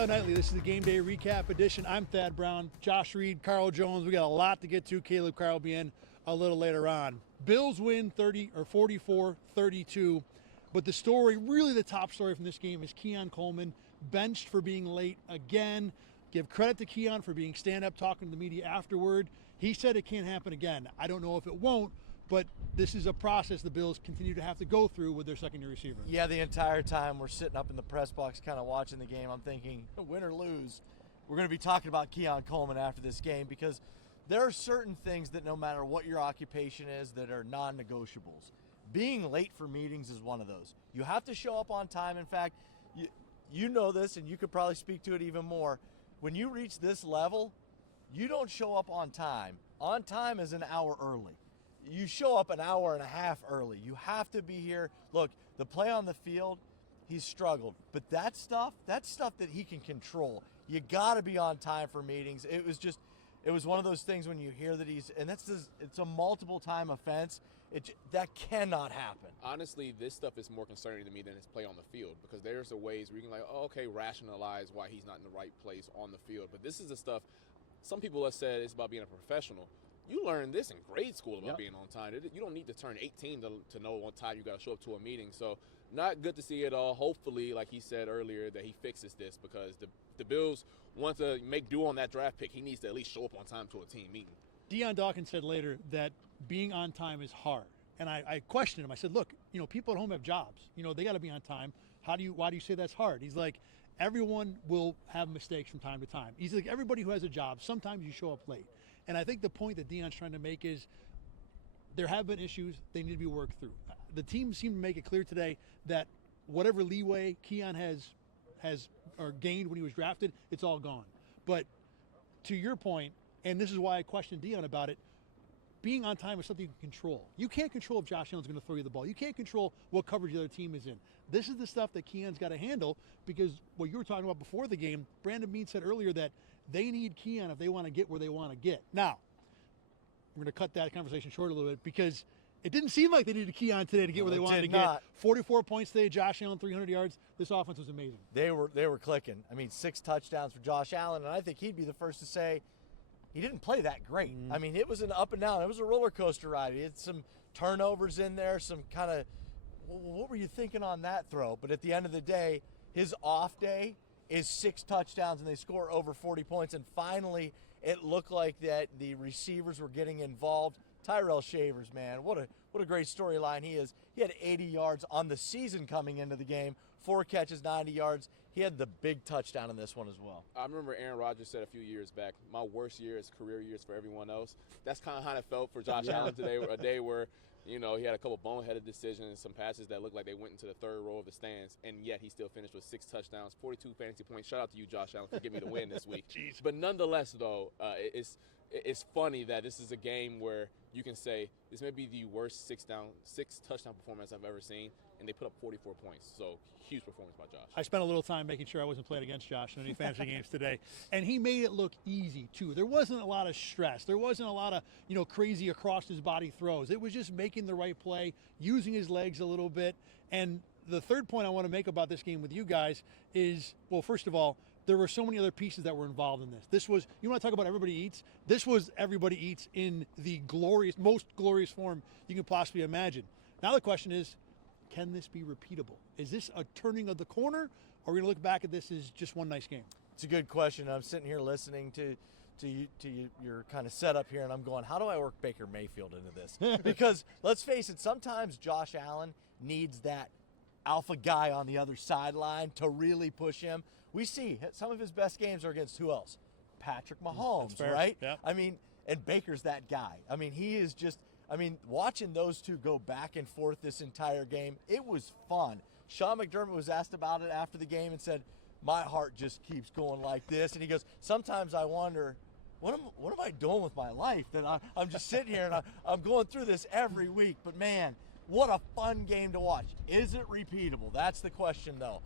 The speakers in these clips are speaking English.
BKL Nightly. This is the Game Day Recap edition. I'm Thad Brown, Josh Reed, Carl Jones. We got a lot to get to. Caleb Carr will be in a little later on. Bills win 44-32. But the story, really the top story from this game, is Keon Coleman benched for being late again. Give credit to Keon for being stand-up, talking to the media afterward. He said it can't happen again. I don't know if it won't, but this is a process the Bills continue to have to go through with their secondary receiver. Yeah, the entire time we're sitting up in the press box kind of watching the game, I'm thinking, win or lose, we're going to be talking about Keon Coleman after this game, because there are certain things that no matter what your occupation is that are non-negotiables. Being late for meetings is one of those. You have to show up on time. In fact, you know this, and you could probably speak to it even more. When you reach this level, you don't show up on time. On time is an hour early. You show up an hour and a half early. You have to be here. Look, the play on the field, he's struggled. But that's stuff that he can control. You got to be on time for meetings. It was one of those things when you hear that it's a multiple-time offense. That cannot happen. Honestly, this stuff is more concerning to me than his play on the field, because there's ways where you can rationalize why he's not in the right place on the field. But this is the stuff, some people have said it's about being a professional. You learn this in grade school about being on time. You don't need to turn 18 to know what time you got to show up to a meeting. So not good to see it all. Hopefully, like he said earlier, that he fixes this, because the Bills want to make do on that draft pick. He needs to at least show up on time to a team meeting. Deion Dawkins said later that being on time is hard. And I questioned him. I said, look, people at home have jobs. They got to be on time. Why do you say that's hard? He's like, everyone will have mistakes from time to time. He's like, everybody who has a job, sometimes you show up late. And I think the point that Deion's trying to make is there have been issues. They need to be worked through. The team seemed to make it clear today that whatever leeway Keon has or gained when he was drafted, it's all gone. But to your point, and this is why I questioned Deion about it, being on time is something you can control. You can't control if Josh Allen's going to throw you the ball. You can't control what coverage the other team is in. This is the stuff that Keon's got to handle, because what you were talking about before the game, Brandon Beane said earlier that they need Keon if they want to get where they want to get. Now, we're going to cut that conversation short a little bit, because it didn't seem like they needed Keon today to get where they wanted to get. 44 points today, Josh Allen, 300 yards. This offense was amazing. They were clicking. 6 touchdowns for Josh Allen, and I think he'd be the first to say he didn't play that great. It was an up and down. It was a roller coaster ride. He had some turnovers in there, some kind of, what were you thinking on that throw? But at the end of the day, his off day is 6 touchdowns, and they score over 40 points. And finally, it looked like that the receivers were getting involved. Tyrell Shavers, man, what a great storyline he is. He had 80 yards on the season coming into the game, 4 catches, 90 yards. He had the big touchdown in this one as well. I remember Aaron Rodgers said a few years back, my worst year is career years for everyone else. That's kind of how it felt for Josh Allen today, a day where, he had a couple boneheaded decisions, some passes that looked like they went into the third row of the stands, and yet he still finished with 6 touchdowns, 42 fantasy points. Shout out to you, Josh Allen, for giving me the win this week. But nonetheless, though, it's funny that this is a game where you can say this may be the worst 6 touchdown performance I've ever seen, and they put up 44 points. So huge performance by Josh. I spent a little time making sure I wasn't playing against Josh in any fantasy games today, and he made it look easy too. There wasn't a lot of stress. There wasn't a lot of crazy across his body throws. It was just making the right play, using his legs a little bit. And the third point I want to make about this game with you guys is, well, first of all, there were so many other pieces that were involved in this. This was, you want to talk about everybody eats? This was everybody eats in the most glorious form you can possibly imagine. Now the question is, can this be repeatable? Is this a turning of the corner, or are we going to look back at this as just one nice game? It's a good question. I'm sitting here listening to your kind of setup here, and I'm going, how do I work Baker Mayfield into this? Because let's face it, sometimes Josh Allen needs that alpha guy on the other sideline to really push him. We see some of his best games are against who else? Patrick Mahomes, right? Yeah. And Baker's that guy. He is just, watching those two go back and forth this entire game, it was fun. Sean McDermott was asked about it after the game and said, my heart just keeps going like this. And he goes, sometimes I wonder, what am I doing with my life? That I'm just sitting here and I'm going through this every week. But man, what a fun game to watch. Is it repeatable? That's the question, though.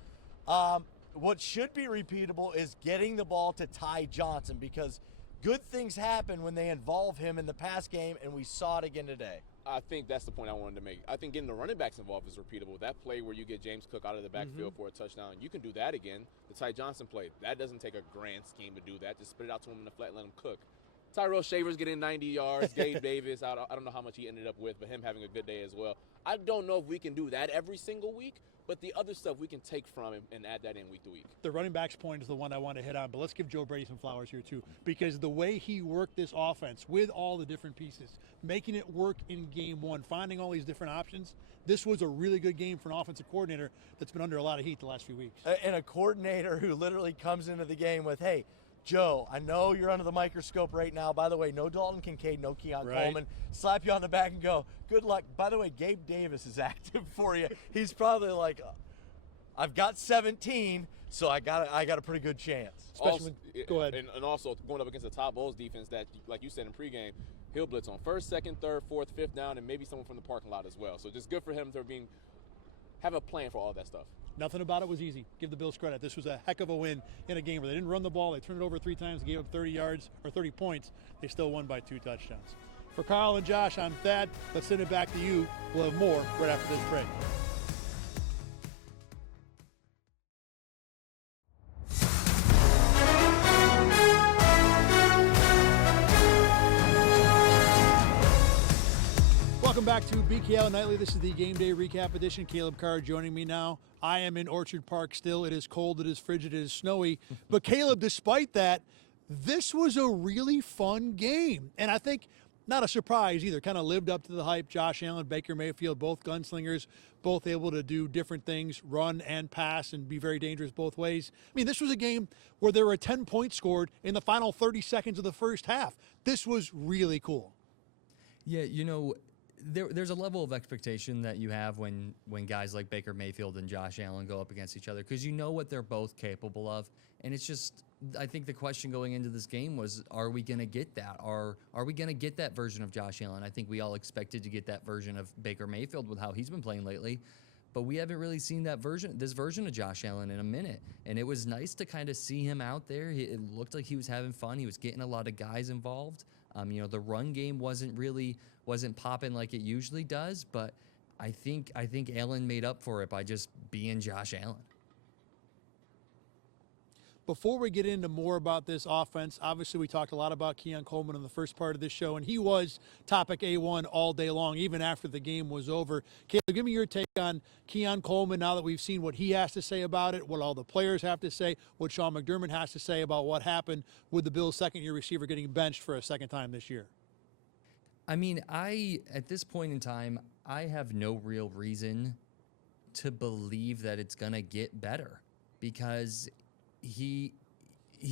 What should be repeatable is getting the ball to Ty Johnson, because good things happen when they involve him in the pass game, and we saw it again today. I think that's the point I wanted to make. I think getting the running backs involved is repeatable. That play where you get James Cook out of the backfield for a touchdown, you can do that again. The Ty Johnson play, that doesn't take a grand scheme to do that. Just spit it out to him in the flat and let him cook. Tyrell Shavers getting 90 yards. Gabe Davis, I don't know how much he ended up with, but him having a good day as well. I don't know if we can do that every single week, but the other stuff we can take from him and add that in week to week. The running backs point is the one I want to hit on, but let's give Joe Brady some flowers here too, because the way he worked this offense with all the different pieces, making it work in game one, finding all these different options, this was a really good game for an offensive coordinator that's been under a lot of heat the last few weeks. And a coordinator who literally comes into the game with, hey, Joe, I know you're under the microscope right now. By the way, no Dalton Kincaid, no Keon Coleman. Slap you on the back and go, good luck. By the way, Gabe Davis is active for you. He's probably like, I've got 17, so I got a pretty good chance. Also, go ahead. And also going up against the top Bulls defense that, like you said in pregame, he'll blitz on first, second, third, fourth, fifth down, and maybe someone from the parking lot as well. So just good for him to have a plan for all that stuff. Nothing about it was easy. Give the Bills credit. This was a heck of a win in a game where they didn't run the ball. They turned it over 3 times, gave up 30 yards or 30 points. They still won by 2 touchdowns. For Carl and Josh, I'm Thad. Let's send it back to you. We'll have more right after this break. Welcome back to BKL Nightly. This is the Game Day Recap edition. Caleb Carr joining me now. I am in Orchard Park still. It is cold, it is frigid, it is snowy. But Caleb, despite that, this was a really fun game. And I think not a surprise either. Kind of lived up to the hype. Josh Allen, Baker Mayfield, both gunslingers, both able to do different things, run and pass and be very dangerous both ways. I mean, this was a game where there were 10 points scored in the final 30 seconds of the first half. This was really cool. Yeah, you know, there's a level of expectation that you have when guys like Baker Mayfield and Josh Allen go up against each other because you know what they're both capable of. And it's just, I think the question going into this game was, are we going to get that? Are we going to get that version of Josh Allen? I think we all expected to get that version of Baker Mayfield with how he's been playing lately. But we haven't really seen this version of Josh Allen in a minute. And it was nice to kind of see him out there. It looked like he was having fun. He was getting a lot of guys involved. You know, the run game wasn't popping like it usually does, but I think Allen made up for it by just being Josh Allen. Before we get into more about this offense, obviously we talked a lot about Keon Coleman in the first part of this show, and he was topic A1 all day long, even after the game was over. Caleb, give me your take on Keon Coleman now that we've seen what he has to say about it, what all the players have to say, what Sean McDermott has to say about what happened with the Bills' second-year receiver getting benched for a second time this year. I mean, at this point in time, I have no real reason to believe that it's going to get better because he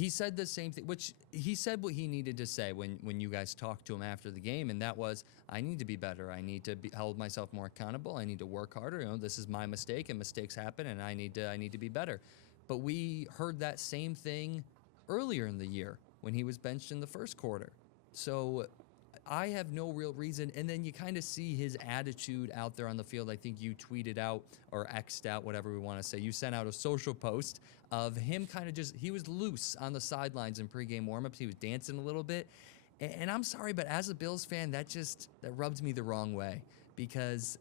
said the same thing, which he said what he needed to say when you guys talked to him after the game, and that was, I need to be better. I need to hold myself more accountable. I need to work harder. You know, this is my mistake, and mistakes happen, and I need to be better. But we heard that same thing earlier in the year when he was benched in the first quarter. So I have no real reason. And then you kind of see his attitude out there on the field. I think you tweeted out or X'd out, whatever we want to say. You sent out a social post of him kind of he was loose on the sidelines in pregame warmups. He was dancing a little bit. And I'm sorry, but as a Bills fan, that rubs me the wrong way because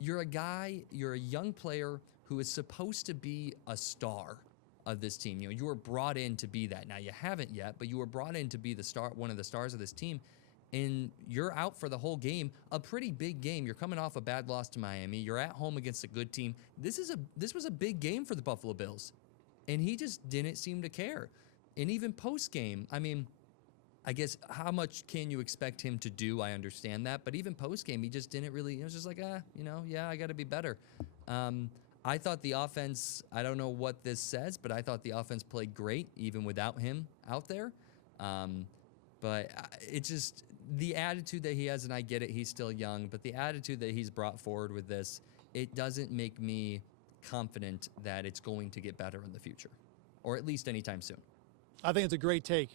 you're a young player who is supposed to be a star of this team. You know, you were brought in to be that. Now you haven't yet, but you were brought in to be one of the stars of this team, and you're out for the whole game, a pretty big game. You're coming off a bad loss to Miami. You're at home against a good team. This was a big game for the Buffalo Bills, and he just didn't seem to care. And even post-game, I mean, I guess how much can you expect him to do? I understand that, but even post-game, he just didn't really, it was just like, I got to be better. I thought the offense, I don't know what this says, but I thought the offense played great even without him out there. But it's just the attitude that he has, and I get it, he's still young, but the attitude that he's brought forward with this, it doesn't make me confident that it's going to get better in the future, or at least anytime soon. I think it's a great take.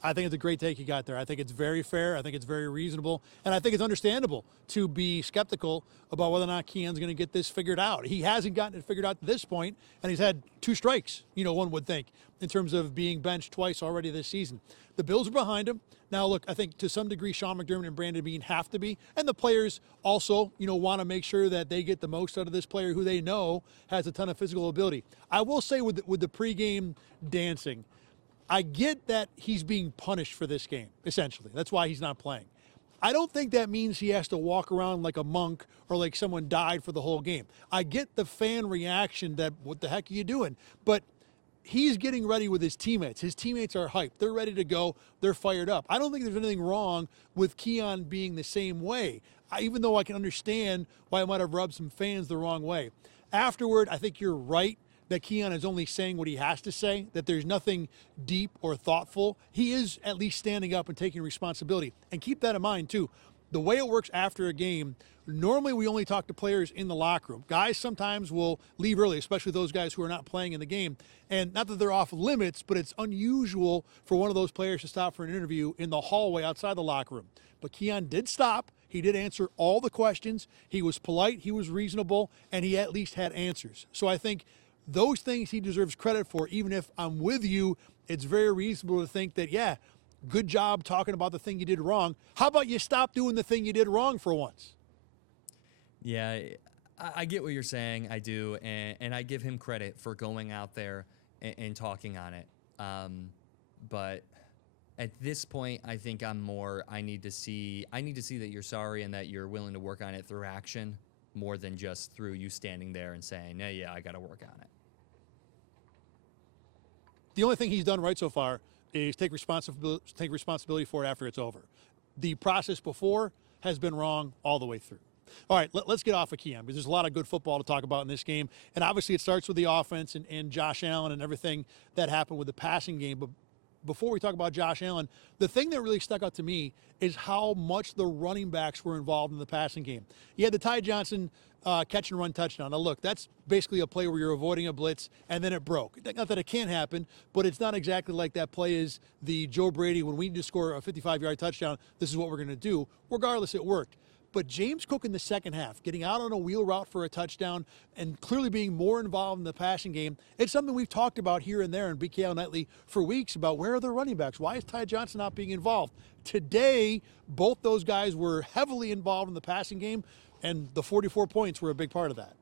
I think it's a great take you got there. I think it's very fair. I think it's very reasonable. And I think it's understandable to be skeptical about whether or not Keon's going to get this figured out. He hasn't gotten it figured out to this point, and he's had 2 strikes, one would think. in terms of being benched twice already this season. The Bills are behind him. Now, look, I think to some degree Sean McDermott and Brandon Beane have to be, and the players also, want to make sure that they get the most out of this player who they know has a ton of physical ability. I will say with the pregame dancing, I get that he's being punished for this game, essentially. That's why he's not playing. I don't think that means he has to walk around like a monk or like someone died for the whole game. I get the fan reaction that, what the heck are you doing? But he's getting ready with his teammates. His teammates are hyped. They're ready to go. They're fired up. I don't think there's anything wrong with Keon being the same way, even though I can understand why it might have rubbed some fans the wrong way. Afterward, I think you're right that Keon is only saying what he has to say, that there's nothing deep or thoughtful. He is at least standing up and taking responsibility. And keep that in mind, too. The way it works after a game, normally we only talk to players in the locker room. Guys sometimes will leave early, especially those guys who are not playing in the game. And not that they're off limits, but it's unusual for one of those players to stop for an interview in the hallway outside the locker room. But Keon did stop. He did answer all the questions. He was polite, he was reasonable, and he at least had answers. So I think those things he deserves credit for. Even if I'm with you, it's very reasonable to think that, yeah, good job talking about the thing you did wrong. How about you stop doing the thing you did wrong for once? Yeah, I get what you're saying. I do, and I give him credit for going out there and talking on it. But at this point, I think I need to see that you're sorry and that you're willing to work on it through action more than just through you standing there and saying, yeah, I got to work on it. The only thing he's done right so far is take responsibility for it after it's over. The process before has been wrong all the way through. All right, let's get off of Keon because there's a lot of good football to talk about in this game. And obviously it starts with the offense and Josh Allen and everything that happened with the passing game. But before we talk about Josh Allen, the thing that really stuck out to me is how much the running backs were involved in the passing game. You had the Ty Johnson catch and run touchdown. Now, look, that's basically a play where you're avoiding a blitz, and then it broke. Not that it can't happen, but it's not exactly like that play is the Joe Brady, when we need to score a 55-yard touchdown, this is what we're going to do. Regardless, it worked. But James Cook in the second half, getting out on a wheel route for a touchdown and clearly being more involved in the passing game, it's something we've talked about here and there in BKL Nightly for weeks about where are the running backs? Why is Ty Johnson not being involved? Today, both those guys were heavily involved in the passing game, and the 44 points were a big part of that.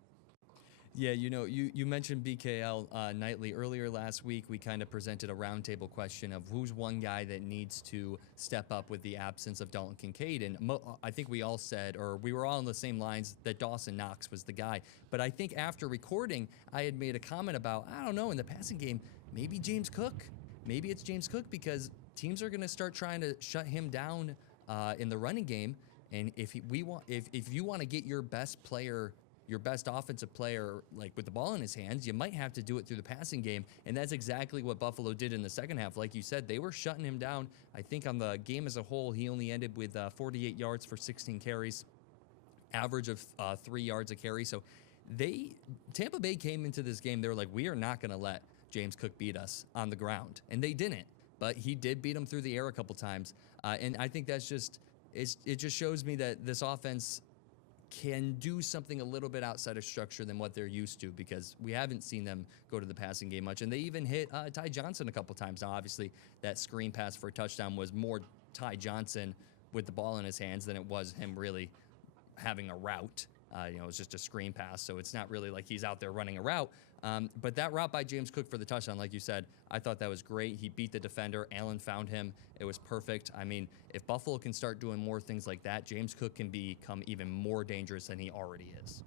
Yeah, you mentioned BKL Nightly. Earlier last week, we kind of presented a roundtable question of who's one guy that needs to step up with the absence of Dalton Kincaid. And I think we all said, or we were all on the same lines, that Dawson Knox was the guy. But I think after recording, I had made a comment about, I don't know, in the passing game, maybe James Cook. Maybe it's James Cook because teams are going to start trying to shut him down in the running game. And if you want to get your best player, your best offensive player, like with the ball in his hands, you might have to do it through the passing game. And that's exactly what Buffalo did in the second half. Like you said, they were shutting him down. I think on the game as a whole, he only ended with 48 yards for 16 carries, average of 3 yards a carry. So Tampa Bay came into this game, they were like, we are not going to let James Cook beat us on the ground. And they didn't. But he did beat him through the air a couple times. And I think that's it just shows me that this offense can do something a little bit outside of structure than what they're used to, because we haven't seen them go to the passing game much. And they even hit Ty Johnson a couple times. Now, obviously, that screen pass for a touchdown was more Ty Johnson with the ball in his hands than it was him really having a route. It was just a screen pass, so it's not really like he's out there running a route. But that route by James Cook for the touchdown, like you said, I thought that was great. He beat the defender. Allen found him. It was perfect. I mean, if Buffalo can start doing more things like that, James Cook can become even more dangerous than he already is.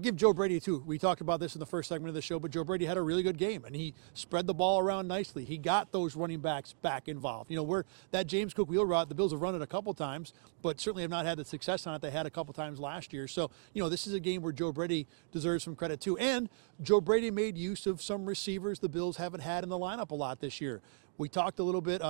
Give Joe Brady, too. We talked about this in the first segment of the show, but Joe Brady had a really good game, and he spread the ball around nicely. He got those running backs back involved. Where that James Cook wheel route, the Bills have run it a couple times, but certainly have not had the success on it they had a couple times last year. So, this is a game where Joe Brady deserves some credit, too. And Joe Brady made use of some receivers the Bills haven't had in the lineup a lot this year. We talked a little bit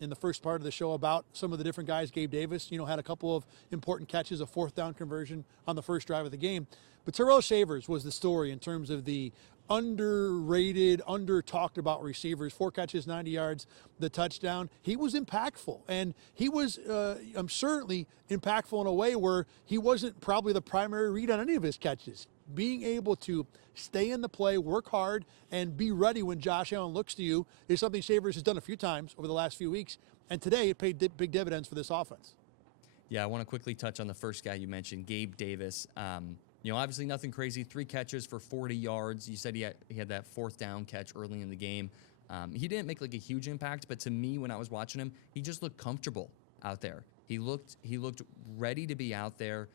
in the first part of the show about some of the different guys. Gabe Davis, had a couple of important catches, a fourth down conversion on the first drive of the game. But Terrell Shavers was the story in terms of the underrated, under-talked about receivers. 4 catches, 90 yards, the touchdown. He was impactful, and he was certainly impactful in a way where he wasn't probably the primary read on any of his catches. being able to stay in the play, work hard, and be ready when Josh Allen looks to you is something Shavers has done a few times over the last few weeks. And today it paid big dividends for this offense. Yeah, I want to quickly touch on the first guy you mentioned, Gabe Davis. Obviously nothing crazy. 3 catches for 40 yards. You said he had that 4th down catch early in the game. He didn't make like a huge impact, but to me, when I was watching him, he just looked comfortable out there. He looked ready to be out there.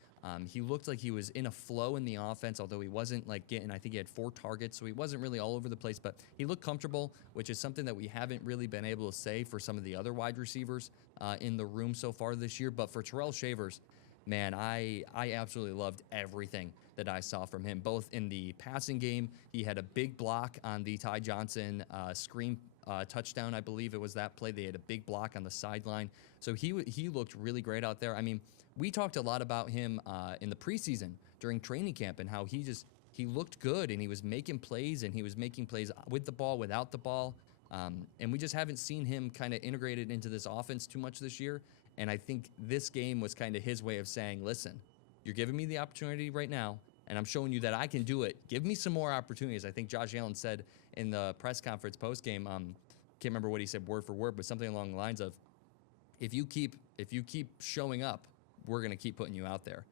He looked like he was in a flow in the offense, although he wasn't like getting, I think he had 4 targets, so he wasn't really all over the place, but he looked comfortable, which is something that we haven't really been able to say for some of the other wide receivers in the room so far this year. But for Terrell Shavers, man, I absolutely loved everything that I saw from him, both in the passing game. He had a big block on the Ty Johnson screen touchdown, I believe it was that play. They had a big block on the sideline. So he looked really great out there. I mean, we talked a lot about him in the preseason during training camp and how he looked good and he was making plays with the ball, without the ball. And we just haven't seen him kind of integrated into this offense too much this year. And I think this game was kind of his way of saying, listen, you're giving me the opportunity right now, and I'm showing you that I can do it. Give me some more opportunities. I think Josh Allen said in the press conference postgame, can't remember what he said word for word, but something along the lines of, if you keep showing up, we're going to keep putting you out there.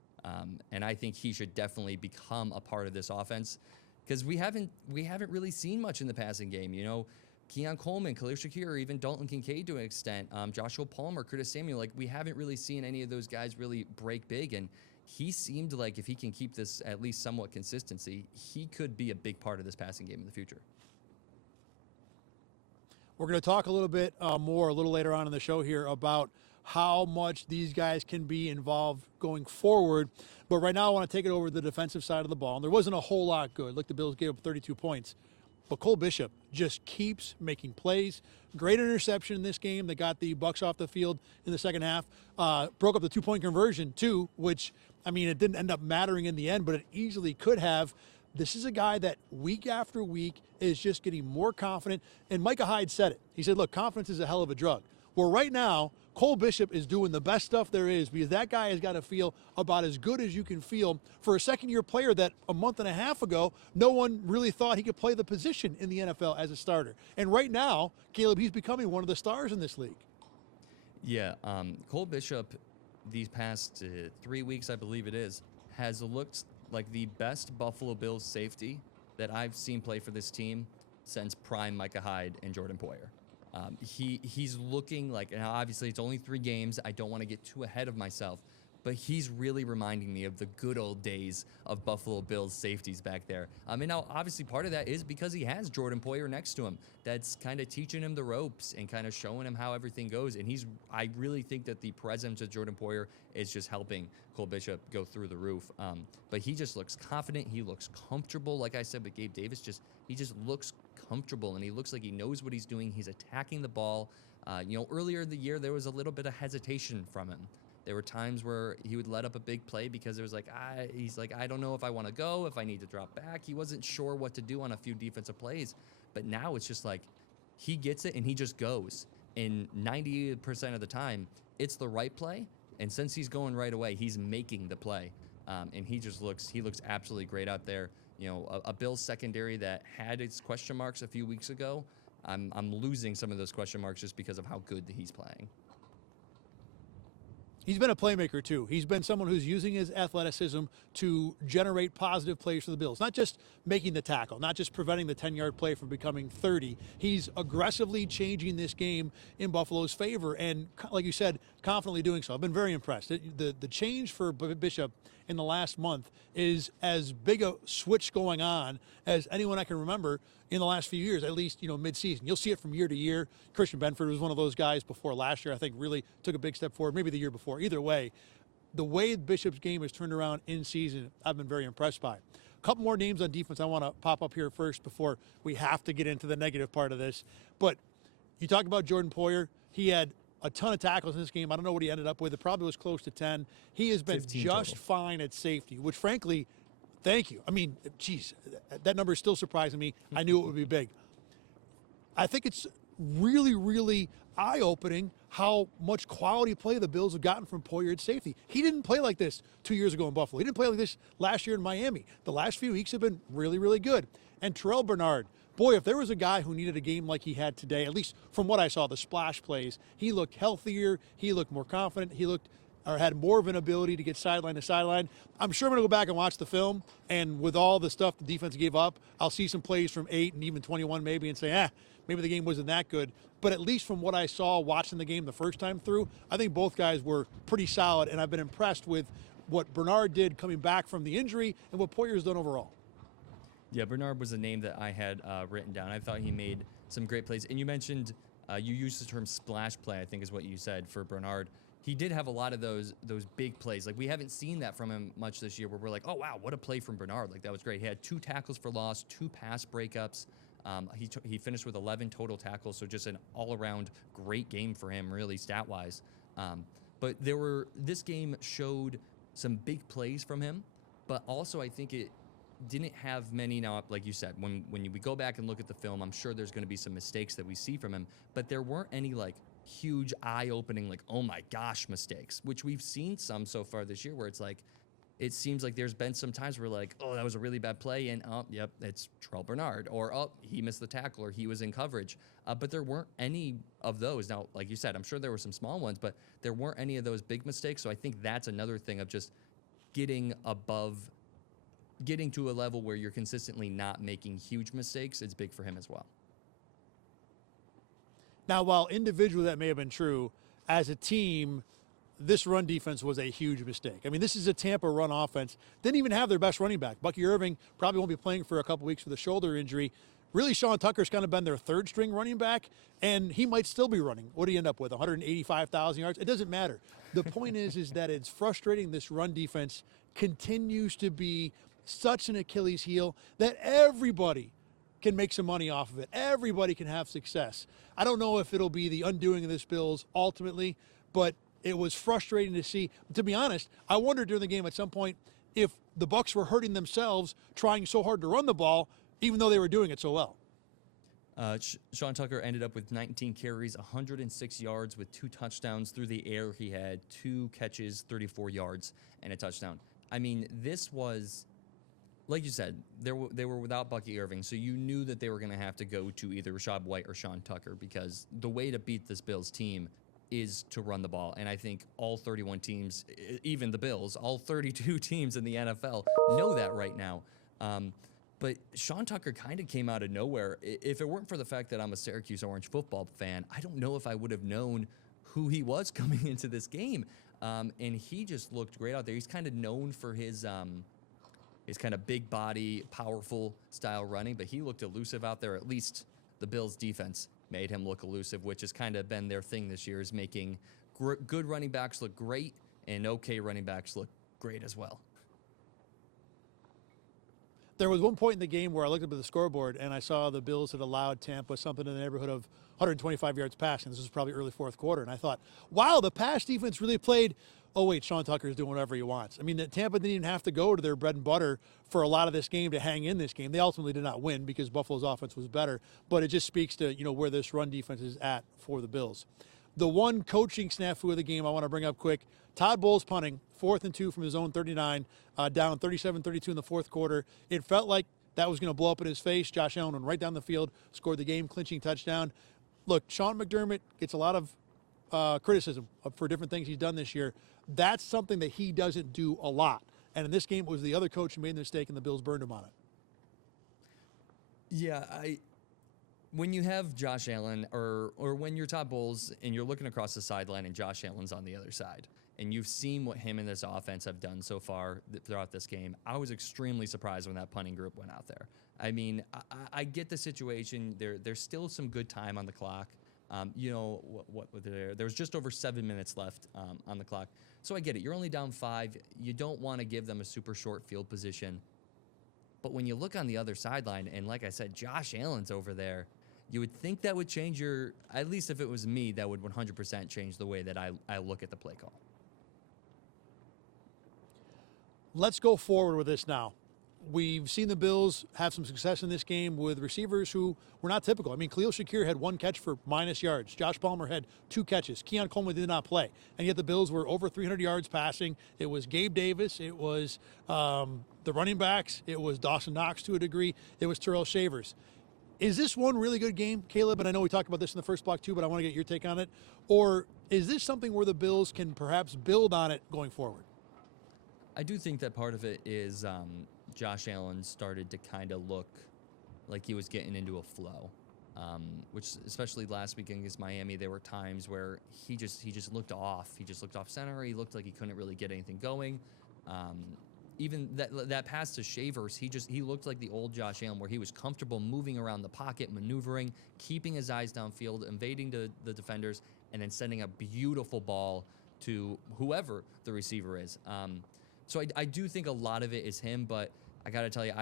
And I think he should definitely become a part of this offense, because we haven't really seen much in the passing game. Keon Coleman, Khalil Shakir, or even Dalton Kincaid to an extent, Joshua Palmer, Curtis Samuel, like we haven't really seen any of those guys really break big. And he seemed like if he can keep this at least somewhat consistency, he could be a big part of this passing game in the future. We're going to talk a little bit more a little later on in the show here about how much these guys can be involved going forward. But right now I want to take it over to the defensive side of the ball. And there wasn't a whole lot good. Look, the Bills gave up 32 points. But Cole Bishop just keeps making plays. Great interception in this game that got the Bucs off the field in the second half. Broke up the 2-point conversion, too, which, I mean, it didn't end up mattering in the end, but it easily could have. This is a guy that week after week is just getting more confident. And Micah Hyde said it. He said, look, confidence is a hell of a drug. Well, right now, Cole Bishop is doing the best stuff there is, because that guy has got to feel about as good as you can feel for a second-year player that a month and a half ago, no one really thought he could play the position in the NFL as a starter. And right now, Caleb, he's becoming one of the stars in this league. Yeah, Cole Bishop, these past 3 weeks, I believe it is, has looked like the best Buffalo Bills safety that I've seen play for this team since prime Micah Hyde and Jordan Poyer. He's looking like, and obviously it's only 3 games. I don't want to get too ahead of myself, but he's really reminding me of the good old days of Buffalo Bills safeties back there. And now obviously part of that is because he has Jordan Poyer next to him. That's kind of teaching him the ropes and kind of showing him how everything goes. And I really think that the presence of Jordan Poyer is just helping Cole Bishop go through the roof. But he just looks confident. He looks comfortable. Like I said, but Gabe Davis he just looks comfortable, and he looks like he knows what he's doing. He's attacking the ball. Earlier in the year, there was a little bit of hesitation from him. There were times where he would let up a big play because it was like, I don't know if I want to go, if I need to drop back. He wasn't sure what to do on a few defensive plays. But now it's just like he gets it and he just goes. And 90% of the time, it's the right play. And since he's going right away, he's making the play. And he looks absolutely great out there. A Bills secondary that had its question marks a few weeks ago. I'm losing some of those question marks just because of how good he's playing. He's been a playmaker, too. He's been someone who's using his athleticism to generate positive plays for the Bills. Not just making the tackle, not just preventing the 10-yard play from becoming 30. He's aggressively changing this game in Buffalo's favor, and like you said, confidently doing so. I've been very impressed. The change for Bishop in the last month is as big a switch going on as anyone I can remember in the last few years, at least, mid-season. You'll see it from year to year. Christian Benford was one of those guys before last year, I think really took a big step forward, maybe the year before. Either way, the way Bishop's game has turned around in season, I've been very impressed by. A couple more names on defense I want to pop up here first before we have to get into the negative part of this. But you talk about Jordan Poyer. He had a ton of tackles in this game. I don't know what he ended up with. It probably was close to 10. He has been just total. Fine at safety, which frankly, thank you. I mean, geez, that number is still surprising me. I knew it would be big. I think it's really, really eye-opening how much quality play the Bills have gotten from Poyer at safety. He didn't play like this 2 years ago in Buffalo. He didn't play like this last year in Miami. The last few weeks have been really, really good. And Terrell Bernard, boy, if there was a guy who needed a game like he had today, at least from what I saw, the splash plays, he looked healthier, he looked more confident, he looked or had more of an ability to get sideline to sideline. I'm sure I'm going to go back and watch the film, and with all the stuff the defense gave up, I'll see some plays from 8 and even 21 maybe and say, maybe the game wasn't that good. But at least from what I saw watching the game the first time through, I think both guys were pretty solid, and I've been impressed with what Bernard did coming back from the injury and what Poyer's done overall. Yeah, Bernard was a name that I had written down. I thought he made some great plays. And you mentioned, you used the term splash play, I think is what you said for Bernard. He did have a lot of those big plays. Like, we haven't seen that from him much this year where we're like, oh, wow, what a play from Bernard. Like, that was great. He had 2 tackles for loss, 2 pass breakups. He finished with 11 total tackles, so just an all-around great game for him, really, stat-wise. But this game showed some big plays from him, but also I think it didn't have many. Now, like you said, when we go back and look at the film, I'm sure there's going to be some mistakes that we see from him, but there weren't any, like, huge eye-opening, like, oh my gosh, mistakes, which we've seen some so far this year where it's like, it seems like there's been some times where like, oh, that was a really bad play, and oh, yep, it's Terrell Bernard, or oh, he missed the tackle, or he was in coverage. But there weren't any of those. Now, like you said, I'm sure there were some small ones, but there weren't any of those big mistakes. So I think that's another thing of just getting to a level where you're consistently not making huge mistakes. It's big for him as well. Now, while individually that may have been true, as a team, this run defense was a huge mistake. I mean, this is a Tampa run offense. Didn't even have their best running back. Bucky Irving probably won't be playing for a couple weeks with a shoulder injury. Really, Sean Tucker's kind of been their third string running back, and he might still be running. What do you end up with, 185,000 yards? It doesn't matter. The point is that it's frustrating. This run defense continues to be such an Achilles heel that everybody can make some money off of it. Everybody can have success. I don't know if it'll be the undoing of this Bills ultimately, but it was frustrating to see. To be honest, I wondered during the game at some point if the Bucs were hurting themselves trying so hard to run the ball, even though they were doing it so well. Sean Tucker ended up with 19 carries, 106 yards with 2 touchdowns. Through the air, he had 2 catches, 34 yards, and a touchdown. I mean, this was, like you said, they were without Bucky Irving, so you knew that they were going to have to go to either Rachaad White or Sean Tucker, because the way to beat this Bills team is to run the ball. And I think all 31 teams, even the Bills, all 32 teams in the NFL know that right now. But Sean Tucker kind of came out of nowhere. If it weren't for the fact that I'm a Syracuse Orange football fan, I don't know if I would have known who he was coming into this game. And he just looked great out there. He's kind of known for his kind of big body, powerful style running, but he looked elusive out there. At least the Bills defense made him look elusive, which has kind of been their thing this year, is making good running backs look great and okay running backs look great as well. There was one point in the game where I looked up at the scoreboard and I saw the Bills had allowed Tampa something in the neighborhood of 125 yards passing. This was probably early fourth quarter. And I thought, wow, the pass defense really played. Oh, wait, Sean Tucker's doing whatever he wants. I mean, Tampa didn't even have to go to their bread and butter for a lot of this game to hang in this game. They ultimately did not win because Buffalo's offense was better. But it just speaks to, where this run defense is at for the Bills. The one coaching snafu of the game I want to bring up quick, Todd Bowles punting, 4th and 2 from his own 39, down 37-32 in the fourth quarter. It felt like that was going to blow up in his face. Josh Allen went right down the field, scored the game-clinching touchdown. Look, Sean McDermott gets a lot of criticism for different things he's done this year. That's something that he doesn't do a lot. And in this game, it was the other coach who made the mistake, and the Bills burned him on it. Yeah, when you have Josh Allen, or when you're Todd Bowles and you're looking across the sideline and Josh Allen's on the other side, and you've seen what him and this offense have done so far throughout this game, I was extremely surprised when that punting group went out there. I mean, I get the situation. There's still some good time on the clock. There was just over 7 minutes left on the clock. So I get it. You're only down 5. You don't want to give them a super short field position. But when you look on the other sideline, and like I said, Josh Allen's over there, you would think that would change at least if it was me, that would 100% change the way that I look at the play call. Let's go forward with this now. we've seen the Bills have some success in this game with receivers who were not typical. I mean, Khalil Shakir had 1 catch for -yards. Josh Palmer had 2 catches. Keon Coleman did not play. And yet the Bills were over 300 yards passing. It was Gabe Davis. It was the running backs. It was Dawson Knox to a degree. It was Terrell Shavers. Is this one really good game, Caleb? And I know we talked about this in the first block too, but I want to get your take on it. Or is this something where the Bills can perhaps build on it going forward? I do think that part of it is Josh Allen started to kind of look like he was getting into a flow, which especially last weekend against Miami, there were times where he just looked off. He just looked off center. He looked like he couldn't really get anything going. Even that pass to Shavers, he looked like the old Josh Allen, where he was comfortable moving around the pocket, maneuvering, keeping his eyes downfield, invading the defenders, and then sending a beautiful ball to whoever the receiver is. So I do think a lot of it is him, but I got to tell you,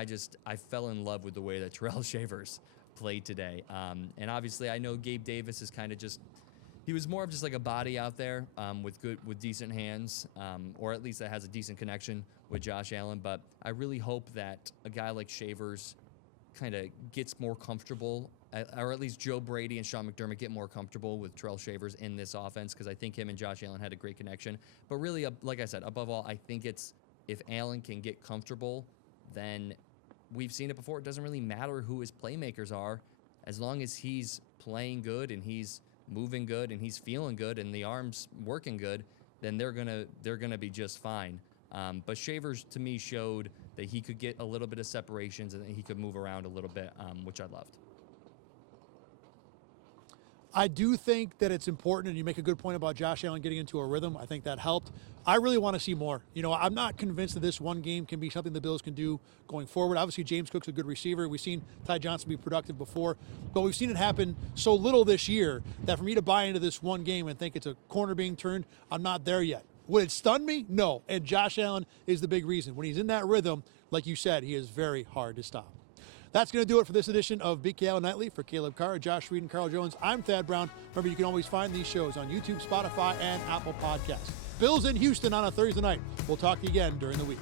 I fell in love with the way that Terrell Shavers played today. And obviously, I know Gabe Davis is kind of he was more of just like a body out there with decent hands, or at least that has a decent connection with Josh Allen. But I really hope that a guy like Shavers kind of gets more comfortable, or at least Joe Brady and Sean McDermott get more comfortable with Terrell Shavers in this offense, because I think him and Josh Allen had a great connection. But really, like I said, above all, I think it's if Allen can get comfortable, then we've seen it before. It doesn't really matter who his playmakers are, as long as he's playing good and he's moving good and he's feeling good and the arm's working good, then they're gonna be just fine. But Shavers, to me, showed that he could get a little bit of separations and that he could move around a little bit, which I loved. I do think that it's important, and you make a good point about Josh Allen getting into a rhythm. I think that helped. I really want to see more. I'm not convinced that this one game can be something the Bills can do going forward. Obviously, James Cook's a good receiver. We've seen Ty Johnson be productive before, but we've seen it happen so little this year that for me to buy into this one game and think it's a corner being turned, I'm not there yet. Would it stun me? No. And Josh Allen is the big reason. When he's in that rhythm, like you said, he is very hard to stop. That's going to do it for this edition of BKL Nightly. For Caleb Carr, Josh Reed, and Carl Jones, I'm Thad Brown. Remember, you can always find these shows on YouTube, Spotify, and Apple Podcasts. Bills in Houston on a Thursday night. We'll talk to you again during the week.